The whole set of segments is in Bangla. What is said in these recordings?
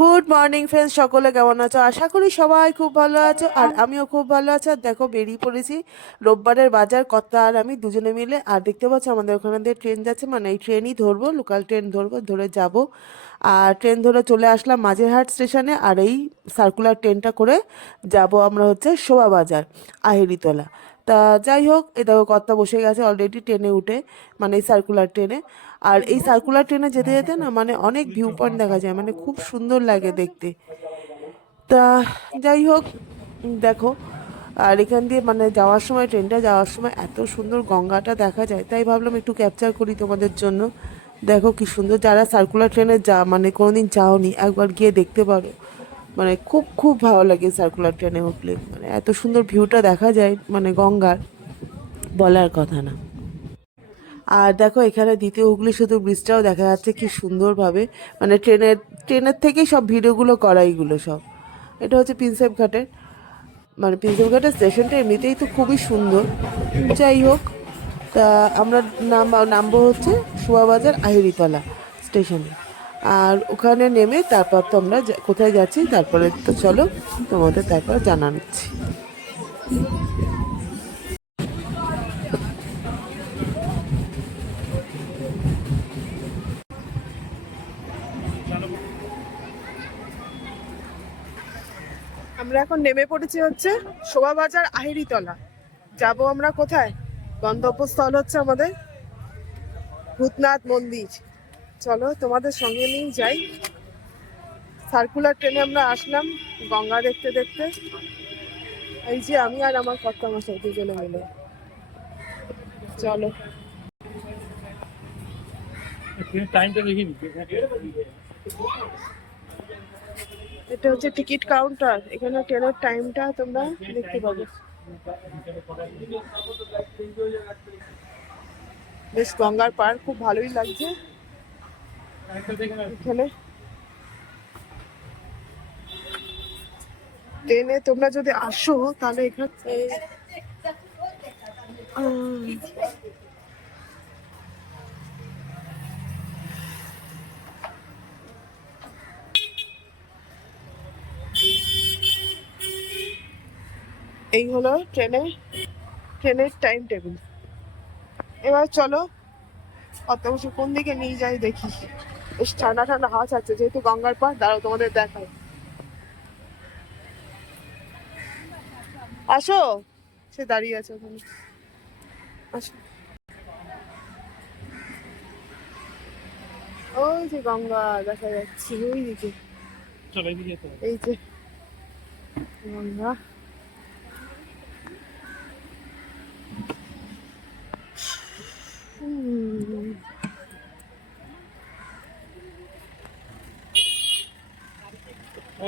গুড মর্নিং ফ্রেন্ডস, সকলে কেমন আছো? আশা করি সবাই খুব ভালো আছো, আর আমিও খুব ভালো আছি। আর দেখো, বেরিয়ে পড়েছি রোববারের বাজার, কর্তা আর আমি দুজনে মিলে। আর দেখতে পাচ্ছি আমাদের ওখানে দিয়ে ট্রেন যাচ্ছে, মানে এই ট্রেনই ধরবো, লোকাল ট্রেন ধরবো, ধরে যাব। আর ট্রেন ধরে চলে আসলাম মাঝেরহাট স্টেশনে। আর এই সার্কুলার ট্রেনটা করে যাব আমরা হচ্ছে শোভাবাজার, আহেরিতলা। তা যাই হোক, এ দেখো কর্তা বসে গেছে অলরেডি ট্রেনে উঠে, মানে এই সার্কুলার ট্রেনে। আর এই সার্কুলার ট্রেনে যেতে যেতে না, মানে অনেক ভিউ পয়েন্ট দেখা যায়, মানে খুব সুন্দর লাগে দেখতে। তা যাই হোক, দেখো, আর এখান দিয়ে মানে যাওয়ার সময়, ট্রেনটা যাওয়ার সময় এত সুন্দর গঙ্গাটা দেখা যায়, তাই ভাবলাম একটু ক্যাপচার করি তোমাদের জন্য। দেখো কি সুন্দর, যারা সার্কুলার ট্রেনে মানে কোনোদিন যাওনি, একবার গিয়ে দেখতে পারো। মানে খুব খুব ভালো লাগে সার্কুলার ট্রেনে উঠলে, মানে এত সুন্দর ভিউটা দেখা যায়, মানে গঙ্গার, বলার কথা না। আর দেখো, এখানে দ্বিতীয় হুগলি সেতু ব্রিজটাও দেখা যাচ্ছে কি সুন্দরভাবে, মানে ট্রেনের থেকেই সব ভিডিওগুলো করা, এইগুলো সব। এটা হচ্ছে প্রিন্সেপ ঘাটের, মানে প্রিন্সেপ ঘাটের স্টেশনটা এমনিতেই তো খুবই সুন্দর। যাই হোক, তা আমরা নামবো হচ্ছে শোভাবাজার আহিরিতলা স্টেশনে। আর ওখানে নেমে তারপর তো আমরা কোথায় যাচ্ছি, তারপরে তো চলো তোমাদের তারপর জানাচ্ছি। আমরা এখন নেমে পড়েছি হচ্ছে শোভাবাজার আহিরিতলা। যাব আমরা কোথায়? গন্তব্যস্থল হচ্ছে আমাদের ভূতনাথ মন্দির। চলো তোমাদের সঙ্গে নিয়ে যাই। সার্কুলার ট্রেনে আমরা আসলাম গঙ্গা দেখতে দেখতে। এই যে আমি আর আমার কর্তামশাই দুজনে মিলে। চলো। এটা হচ্ছে টিকিট কাউন্টার, এখানে ট্রেনের টাইমটা তোমরা দেখতে পাবে। বেশ গঙ্গার পার, খুব ভালোই লাগছে এখানে। ট্রেনে তোমরা যদি আসো তাহলে এখানে এই হলো ট্রেনের টাইম টেবিল। এবার চলো অত বছর কোন দিকে নিয়ে যাই দেখি। বেশ ঠান্ডা ঠান্ডা হাওয়া ছাড়ছে, যেহেতু গঙ্গার পার। দাঁড়াও তোমাদের দেখাই। আসো, সে দাঁড়িয়ে আছে ওখানে। আসো, ওই যে গঙ্গা দেখা যাচ্ছে ওই দিকে। এই যে গঙ্গা।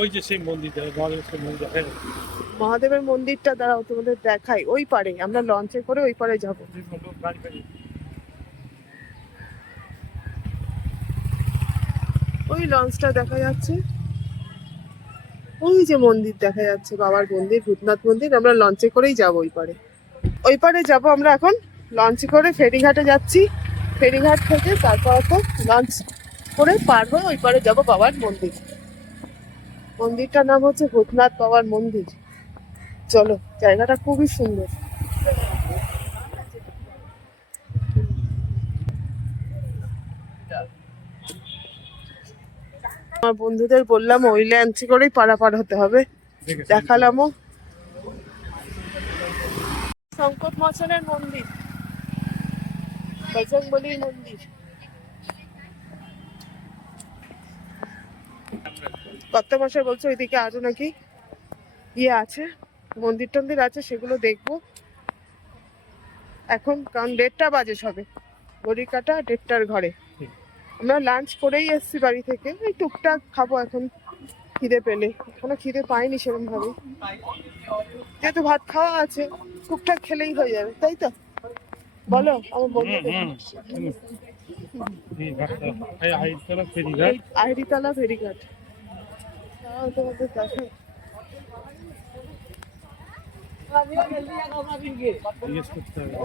ওই যে সেই মন্দিরটা, মহাদেবের মন্দির দেখা যাচ্ছে। মহাদেবের মন্দিরটা দাঁড়াও তোমাদের দেখাই। ওই পারে আমরা লঞ্চে করে ওই পারে যাবো। ওই লঞ্চটা দেখা যাচ্ছে, ওই যে মন্দির দেখা যাচ্ছে, বাবার মন্দির, ভূতনাথ মন্দির। আমরা লঞ্চে করেই যাবো ওই পারে। ওই পারে যাবো আমরা এখন লঞ্চে করে, ফেরিঘাটে যাচ্ছি। ফেরিঘাট থেকে তারপর তো লঞ্চ করে পার হয়ে ওই পারে যাবো বাবার মন্দির। মন্দিরটার নাম হচ্ছে ভূতনাথ বাবার মন্দির। চলো, জায়গাটা খুবই সুন্দর। আমার বন্ধুদের বললাম ওই লঞ্চে করেই পারাপার হতে হবে, দেখালামও। সংকট মোচনের মন্দির, বজরংবলীর মন্দির। কত মাসে বলছে ওইদিকে আরো নাকি ইয়ে আছে, মন্দির টন্দির আছে, সেগুলো দেখবো এখন। কারণ 1:30 বাজে সবে, ঘড়ির কাঁটা 1:30টার ঘরে। আমরা লাঞ্চ করেই এসেছি বাড়ি থেকে, এই টুকটাক খাবো এখন খিদে পেলে। এখনো খিদে পাইনি সেরকম ভাবে, যেহেতু ভাত খাওয়া আছে, টুকটাক খেলেই হয়ে যাবে, তাই তো বলো আমার বন্ধু। আহিরিতলা ফেরিঘাট তোমাদের দেখাই। জিজ্ঞেস করতে হবে।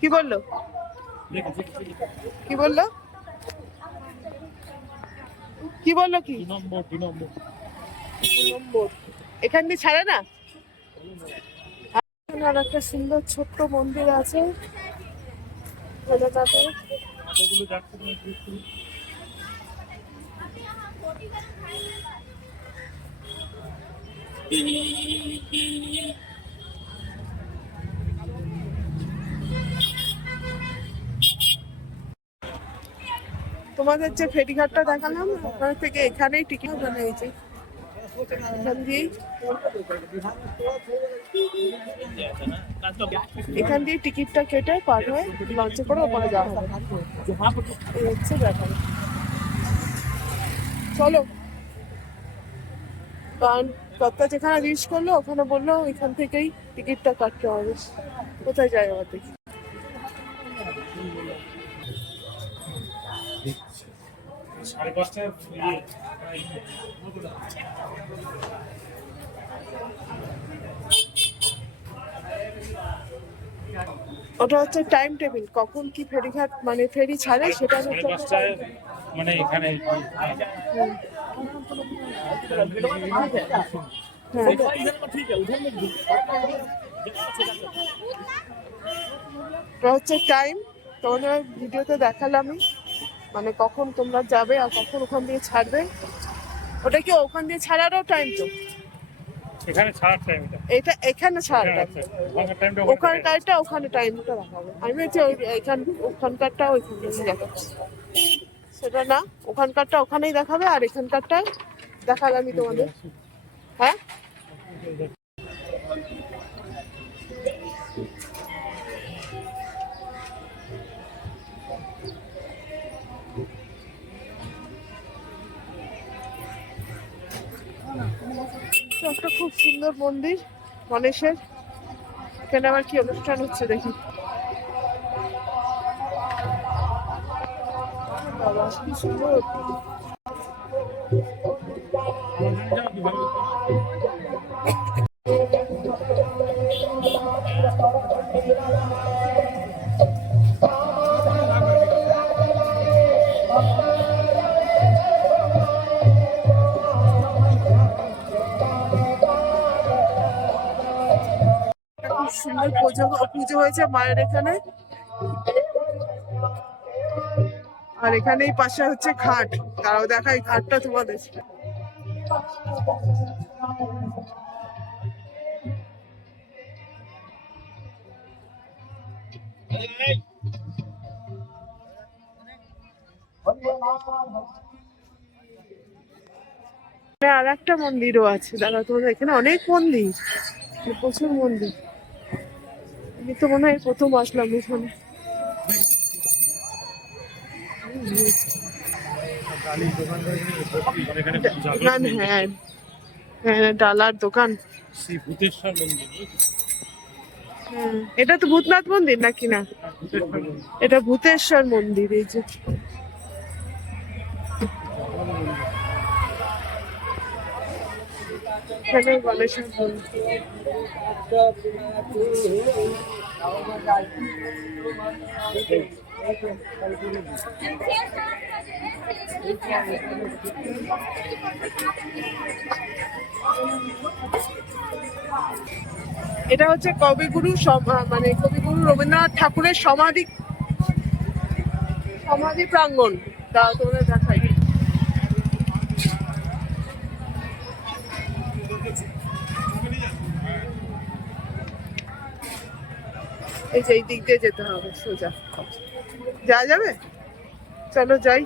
কি বললো? কি বললো? কি বললো? কি 2 নম্বর 2 নম্বর। নম্বর? এখান দিয়ে ছাড়ে না? আর একটা সুন্দর ছোট্ট মন্দির আছে এলাকাতে। কতগুলো যাচ্ছে তুমি দেখতে। তোমাদের যে ফেরিঘাটটা দেখালাম ওখান থেকে এখানেই টিকিট মানে এই যে এখান দিয়ে টিকিটটা কেটে পার হয়ে লঞ্চে করে ওপরে যাওয়া হবে। এই হচ্ছে ব্যাপার। চলো, কারণ কর্তা যেখানে রিচ করলো ওখানে বললো এখান থেকেই টিকিটটা কাটতে হবে। কোথায় যাই আবার দেখি। সাড়ে 5টায় ওটা হচ্ছে টাইম টেবিল, কখন কি ফেরিঘাট মানে ফেরি ছাড়ে সেটা সাড়ে হচ্ছে 5টায় মানে এখানে ওটা হচ্ছে টাইম। তোমাদের ভিডিওতে দেখালামই মানে কখন তোমরা যাবে আর কখন ওখান দিয়ে ছাড়বে। ওটা কি ওখান দিয়ে ছাড়ারও টাইম? তো এখানে ছাড়ার টাইম এটা। এটা এখানে ছাড়ার টাইম, ওখানকার টাইমটা ওখানকারটা ওখানে টাইমটা রাখাবে। আমি হচ্ছে ওখানকারটা ওইখানে দেখাচ্ছি, সেটা না, ওখানকারটা ওখানেই দেখাবে আর এখানকারটা দেখালামই তোমাদের। হ্যাঁ, একটা খুব সুন্দর মন্দির গণেশের। এখানে আবার কি অনুষ্ঠান হচ্ছে দেখি। বাবা কি সুন্দর। খুব সুন্দর পুজো পুজো হয়েছে মায়ের এখানে। আর এখানেই পাশে হচ্ছে ঘাট, তারাও দেখাই ঘাটটা তোমাদের। আর একটা মন্দিরও আছে, দাদা তোমাদের এখানে অনেক মন্দির, প্রচুর মন্দির। আমি তো মনে হয় প্রথম আসলাম এখানে। দোকান, হ্যাঁ হ্যাঁ, ডালার দোকান। শ্রী ভূতেশ্বর মন্দির। হ্যাঁ, এটা তো ভূতনাথ মন্দির নাকি না? এটা ভূতেশ্বর মন্দির। এই যে এখানে গণেশের মন্দির। এটা হচ্ছে কবিগুরু মানে কবিগুরু রবীন্দ্রনাথ ঠাকুরের সমাধি সমাধি প্রাঙ্গণ। তা তোমাদের দেখাই। এই যে এই দিক দিয়ে যেতে হবে সোজা, যাওয়া যাবে? চলো যাই।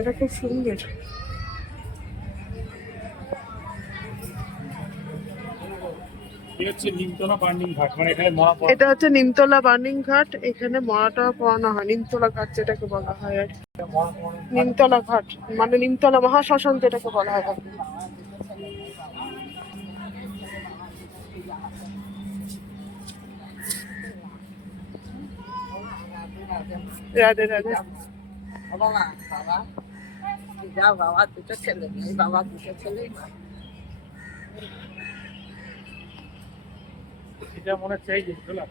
এটা খুব সুন্দর। নিমতলা বার্নিং ঘাট, মানে এখানে এটা হচ্ছে নিমতলা বার্নিং ঘাট। এখানে মরাটা পড়ানো হয়, নিমতলা ঘাট যেটাকে বলা হয় আর নিমতলা ঘাট মানে নিমতলা মহাশ্মশান যেটাকে বলা হয়। রাধে রাধে। যা বাবা দুটো ছেলে নেই, বাবা দুটো ছেলে। এটা মনে হচ্ছে এই যে খোলা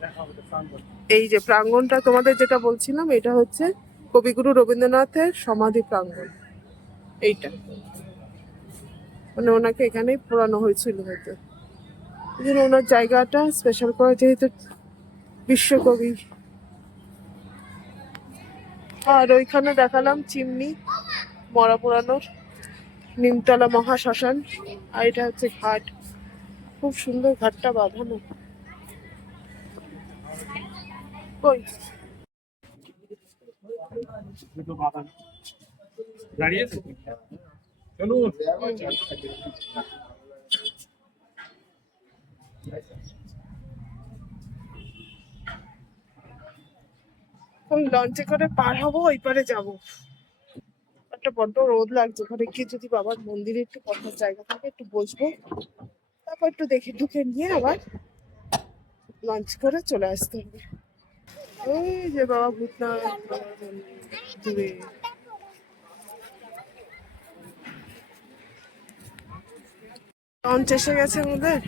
দেখা হবে প্রাঙ্গণ। এই যে প্রাঙ্গণটা তোমাদের যেটা বলছিলাম, এটা হচ্ছে কবিগুরু রবীন্দ্রনাথের সমাধি প্রাঙ্গণ। এইটা মানে ওনাকে এখানেই পোড়ানো হয়েছিল হয়তো, এই জন্য ওনার জায়গাটা স্পেশাল করা, যেহেতু বিশ্বকবি। আর ওইখানে দেখালাম চিমনি মরা পোড়ানোর, নিমতলা মহাশ্মশান। আর এটা হচ্ছে ঘাট, খুব সুন্দর ঘাটটা বাঁধানো। কই দুটো বাগান দাঁড়িয়েছে। চলুন। ওই লঞ্চে করে পার হবো, ওই পারে যাবো। একটা বড্ড রোদ লাগছে, ওখানে গিয়ে যদি বাবার মন্দিরে একটু বসার জায়গা থাকে একটু বসবো, তারপর একটু দেখে ঢুকে নিয়ে আবার লঞ্চ করে চলে আসতে হবে। ওই যে বাবা ভূতনাথ বাবার মন্দির দূরে। লঞ্চ এসে গেছে আমাদের।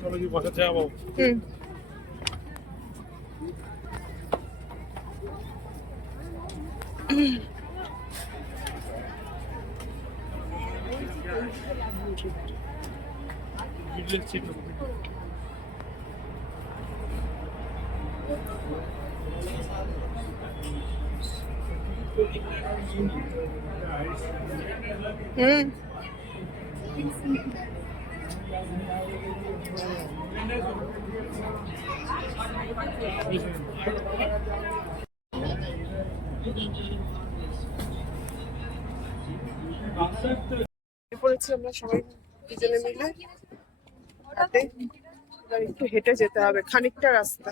চলো কি বসাতে যাবো। হুম, মিডলের সিট হুম। পড়েছি আমরা সবাই দুজনে মিলে হাঁটে। এবার একটু হেঁটে যেতে হবে খানিকটা রাস্তা।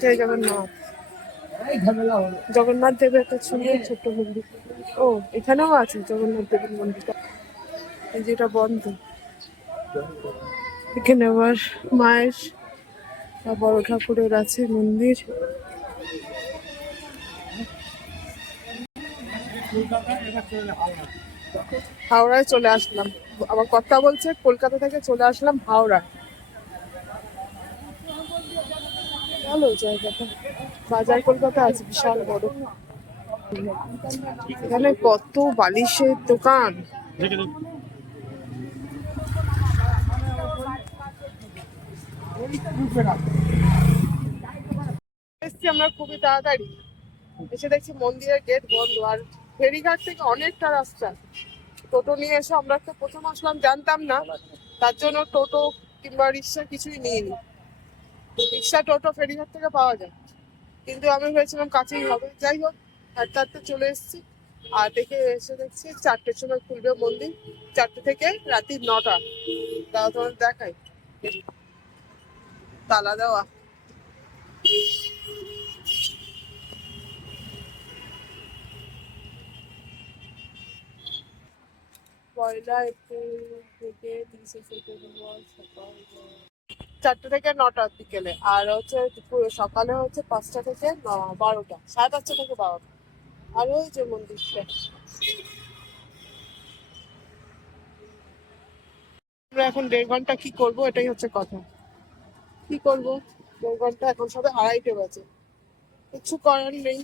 জয় জগন্নাথ। জগন্নাথ দেবের একটা সুন্দর ছোট্ট মন্দির। ও এখানেও আছে জগন্নাথ দেবের মন্দিরটা, এই যেটা বন্ধ। এখানে আবার মায়ের বা বড় ঠাকুরের আছে মন্দির। হাওড়ায় চলে আসলাম, আমার কথা বলছে কলকাতা থেকে চলে আসলাম হাওড়া। ভালো জায়গাটা, বাজার কলকাতা আছে বিশাল বড়। এখানে কত বালিশের দোকান। দেখে দেখুন। এসছি আমরা খুবই তাড়াতাড়ি, এসে দেখছি মন্দিরের গেট বন্ধ, আর ফেরিঘাট থেকে অনেকটা রাস্তা। টোটো নিয়ে এসে আমরা তো প্রথম আসলাম, জানতাম না, তার জন্য টোটো কিংবা রিক্সা কিছুই নিইনি। রিক্সা টোটো ফেরিঘাট থেকে পাওয়া যায়, কিন্তু আমি ভেবেছিলাম কাছেই হবে। যাই হোক, হাঁটতে হাঁটতে চলে এসেছি। আর দেখে এসে দেখছি 4টের সময় খুলবে মন্দির, 4টে থেকে রাত্রি 9টা। তাও তোমার দেখাই, তালা দেওয়া। পয়লা এপ্রিল থেকে 30 সেপ্টেম্বর সকাল 4টে থেকে 9টা বিকেলে, আর হচ্ছে সকালে হচ্ছে 5টা থেকে 12টা, 5:30 থেকে 12টা। আর ওই যে মন্দিরটা। আমরা এখন 1.5 ঘন্টা কি করব, এটাই হচ্ছে কথা। কি করব 1.5 ঘন্টা, এখন সবে 2:30 বাজে, কিছু করার নেই।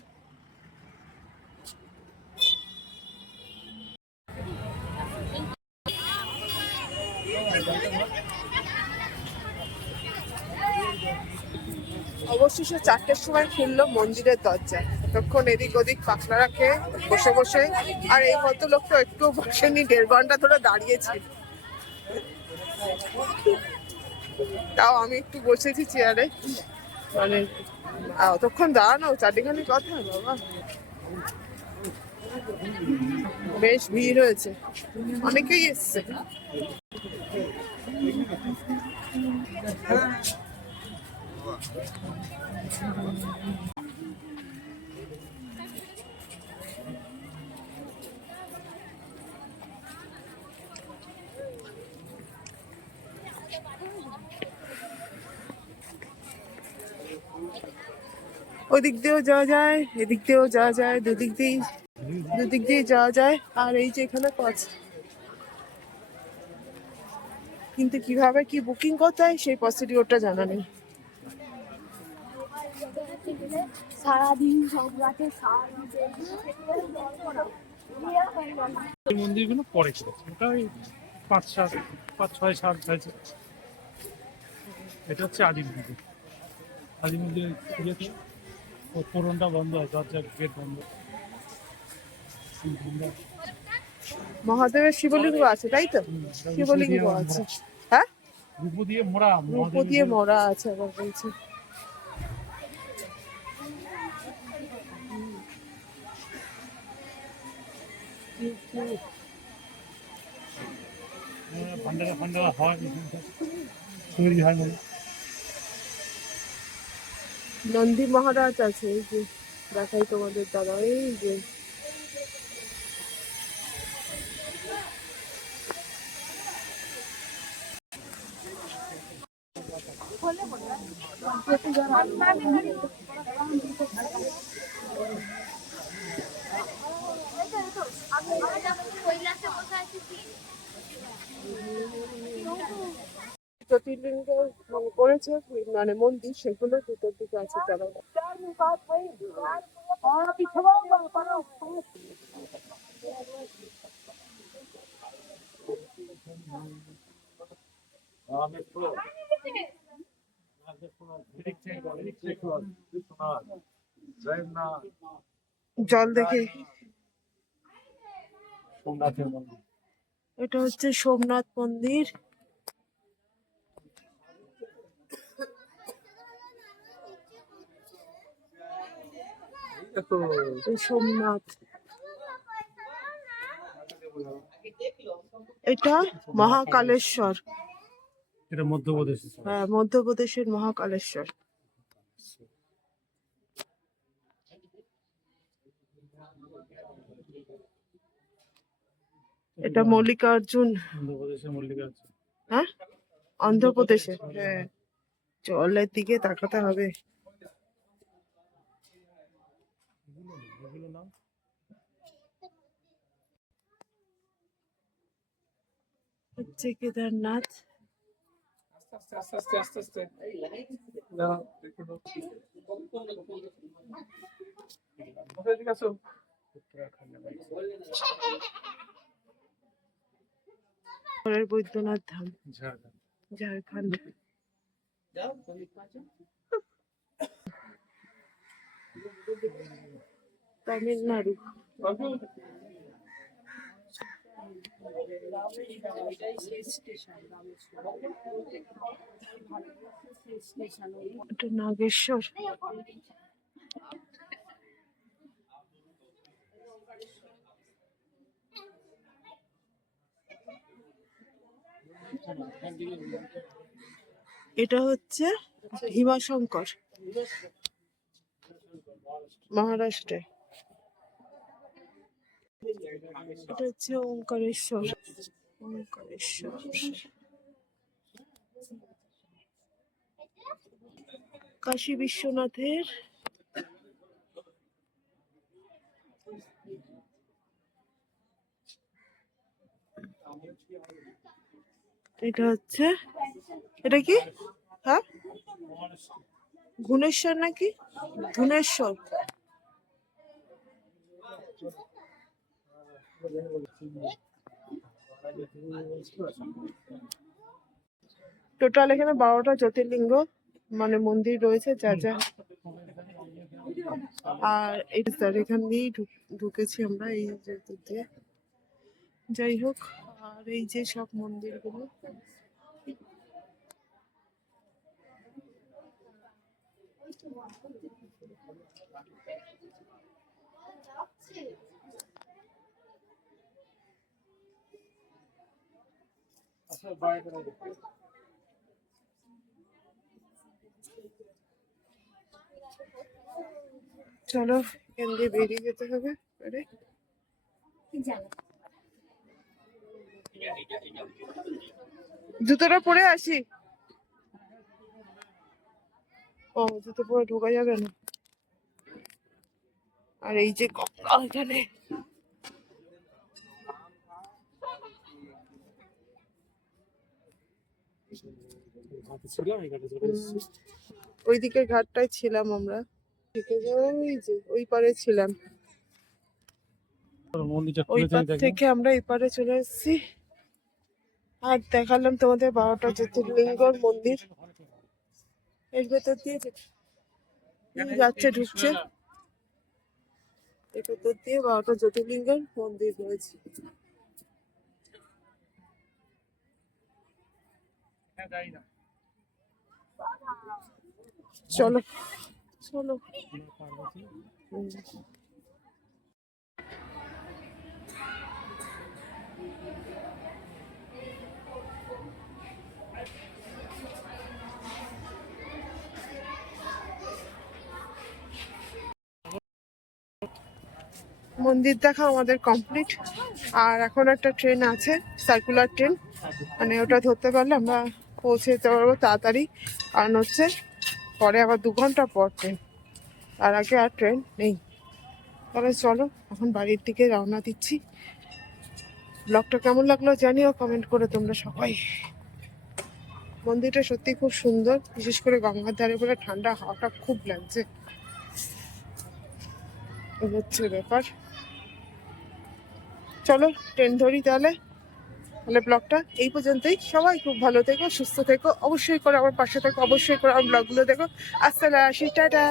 অবশেষে 4টের সময় খুললো মন্দিরের দরজা। তখন এদিক ওদিক পাখনা রাখে বসে বসে, আর এই ভদ্রলোকটা একটু বসেনি, 1.5 ঘন্টা ধরে দাঁড়িয়েছি। তাও আমি একটু বসেছি চেয়ারে, মানে অতক্ষণ দাঁড়ানো চারটিখানি কথা বাবা। বেশ ভিড় হয়েছে, অনেকেই এসছে। ওদিক দিয়েও যাওয়া যায়, এদিক দিয়েও যাওয়া যায়, দুদিক দিয়ে যাওয়া যায়। আর এই যে এখানে কিন্তু কিভাবে কি বুকিং করতে হয় সেই প্রসিডিওরটা জানা নেই। সারাদিন সব রাতে এই মন্দিরগুলো পরে করেছে, এটা ওই 5-6 সাল হয়েছে। এটা হচ্ছে আদি মন্দির। আদি মন্দিরের ইয়েতে ও তোরণটা বন্ধ হয়, দরজার গেট বন্ধ। মহাদেবের শিবলিঙ্গ আছে, তাই তো? শিবলিঙ্গ আছে, হ্যাঁ, রূপো দিয়ে মোড়া রূপো মহাদেবের দিয়ে যে মোড়া আছে আবার বলছে। ভান্ডারা ফান্ডারা হয়, তৈরি হয় বলে। নন্দী মহারাজ আছে, এই যে দেখাই তোমাদের দাদা, এই যে জ্যোতির্লিঙ্গ করেছে মানে মন্দির, সেগুলো ভিতর দিকে আছে তারা। জল দেখে, সোমনাথের মন্দির। এটা হচ্ছে সোমনাথ মন্দির। এই সোমনাথ, এটা মহাকালেশ্বর। এটা মধ্যপ্রদেশ। হ্যাঁ, মধ্যপ্রদেশের মহাকালেশ্বর। এটা মল্লিকার্জুন। মধ্যপ্রদেশের মল্লিকার্জুন। হ্যাঁ, অন্ধ্রপ্রদেশে। হ্যাঁ, জলের দিকে তাকাতে হবে। হচ্ছে কেদারনাথ। পরের বৈদ্যনাথ ধাম, ঝাড়খণ্ড। তামিলনাড়ু। এটা নাগেশ্বর। এটা হচ্ছে ভীমাশঙ্কর, মহারাষ্ট্রে। এটা হচ্ছে ওঙ্কারেশ্বর। ওঙ্কারেশ্বর, কাশী বিশ্বনাথের। এটা হচ্ছে, এটা কি? হ্যাঁ, ঘুনেশ্বর নাকি ধুনেশ্বর? টোটাল এখানে 12টা জ্যোতির্লিঙ্গ মানে মন্দির রয়েছে যা যা। আর এখান দিয়েই ঢুকেছি আমরা, এই যে দিয়ে। যাই হোক, আর এই যে সব মন্দিরগুলো। চলো এখান দিয়ে বেরিয়ে যেতে হবে এবারে। জুতোটা পরে আসি। ও জুতো পরে ঢোকা যাবে না। আর এই যে গঙ্গা এখানে, ছিলাম এখানে চলে এসেছি। ওইদিকে ঘাটটায় ছিলাম আমরা, ঠিক আছে ওই যে ওই পারে ছিলাম, মন্দিরটা ওই খুলেছে পার আমি দেখলাম। থেকে আমরা এই পারে চলে এসেছি। আর দেখালাম তোমাদের 12টা জ্যোতির্লিঙ্গর মন্দির। এর ভেতর দিয়ে যাচ্ছে ঢুকছে, এর ভেতর দিয়ে 12টা জ্যোতির্লিঙ্গের মন্দির রয়েছে। হ্যাঁ, যাই না। চলো চলো। পার্বতী। হুম। মন্দির দেখা আমাদের কমপ্লিট। আর এখন একটা ট্রেন আছে, সার্কুলার ট্রেন, মানে ওটা ধরতে পারলে আমরা পৌঁছে যেতে পারবো তাড়াতাড়ি। কারণ হচ্ছে পরে আবার 2 ঘন্টা পর ট্রেন, তার আগে আর ট্রেন নেই। তাহলে চলো এখন বাড়ির দিকে রওনা দিচ্ছি। ব্লগটা কেমন লাগলো জানিও কমেন্ট করে তোমরা সবাই। মন্দিরটা সত্যি খুব সুন্দর, বিশেষ করে গঙ্গার ধারে বলে ঠান্ডা হাওয়াটা খুব লাগছে, এই হচ্ছে ব্যাপার। চলো ট্রেন ধরি তাহলে। ব্লগটা এই পর্যন্তই। সবাই খুব ভালো থেকো, সুস্থ থেকো, অবশ্যই করে আমার পাশে থেকো, অবশ্যই করে আমার ব্লগগুলো দেখো। আসসালাম, টাটা।